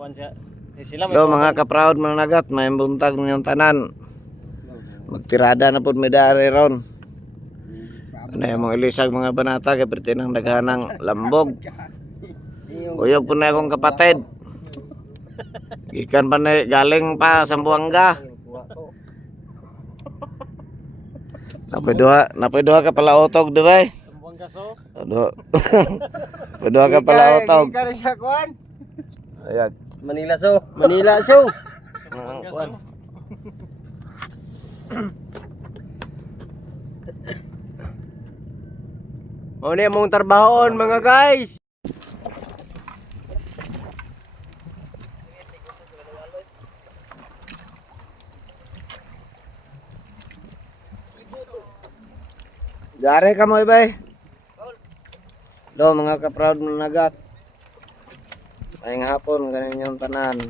Do mga ka-proud mga nagat, may buntag ninyong tanan. Magtirada na po medari ron. Ano yung mga ilisag mga banata, kaya pertinang naghanang lambog. Uyog po na akong kapatid. Gikan pa na galing pa sa Buanga. Napoy duha ka pala utog dire. Napoy duha ka pala utog. Gikan siya kuan. Ayan. Manila so. Kuan. Mao ni among trabahon mga guys. Gare ka mo ibay. Do mga ka-proud mga nagat. Ayong hapon ganin yung tanan.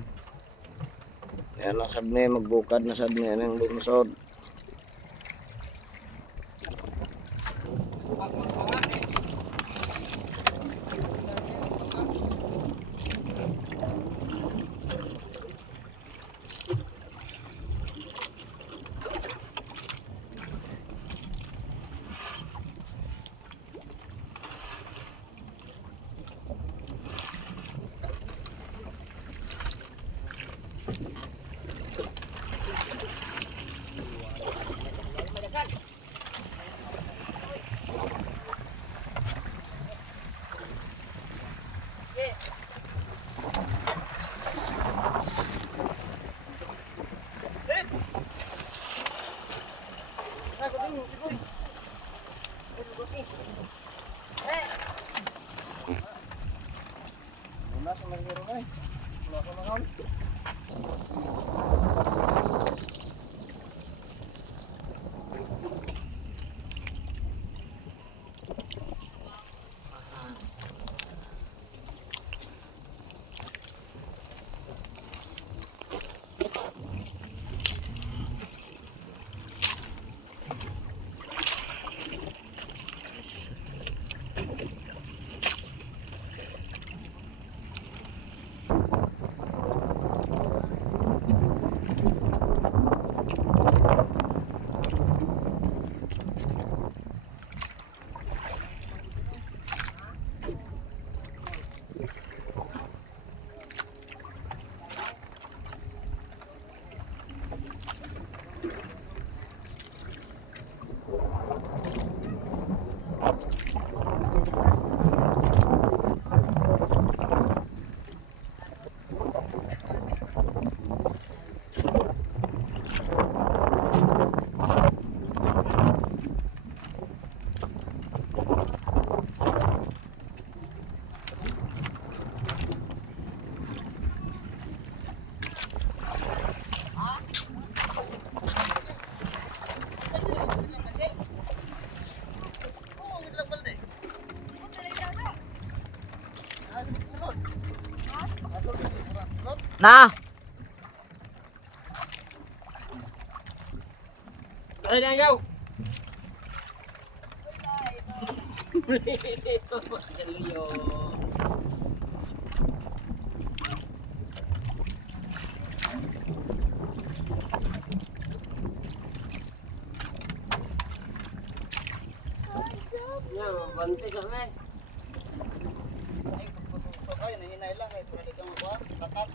Yan na sad mi magbukad na sad mi ang lungsod. Na. Ay na yaw. Bante kami. Ay, pagputok ay nahinay lang ay pwede kang tatak.